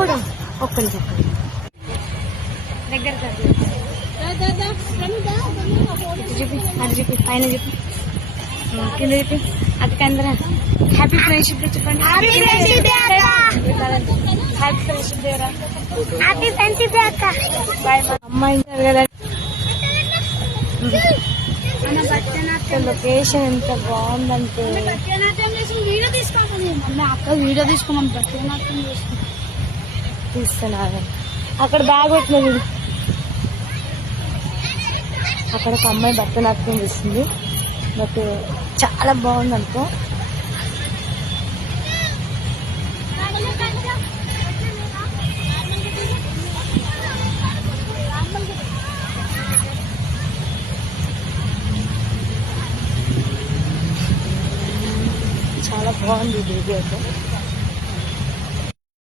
కూడా ఒక్క నిమిషం దగ్గర చూపి అది చూపి పైన చూపి కింద చూపి అది కందరా హ్యాపీ ఫ్రెండ్షిప్ డే చెప్పండి. హ్యాపీ ఫ్రెండ్షిప్ డే రా. హ్యాపీ ఫ్రెండ్షిప్ డే అక్క. Bye bye. అమ్మాయి కదా లొకేషన్ ఎంత బాగుందంటే అక్క వీడియో తీసుకోమని భరతనాట్యం తీస్తున్నారు. అక్కడ బ్యాగ్ పెట్టినది అక్కడ ఒక అమ్మాయి భరతనాట్యం చేస్తుంది. బట్ చాలా బాగుంది అనుకో. చాలా బాగుంది ఈ వీడియో అయితే.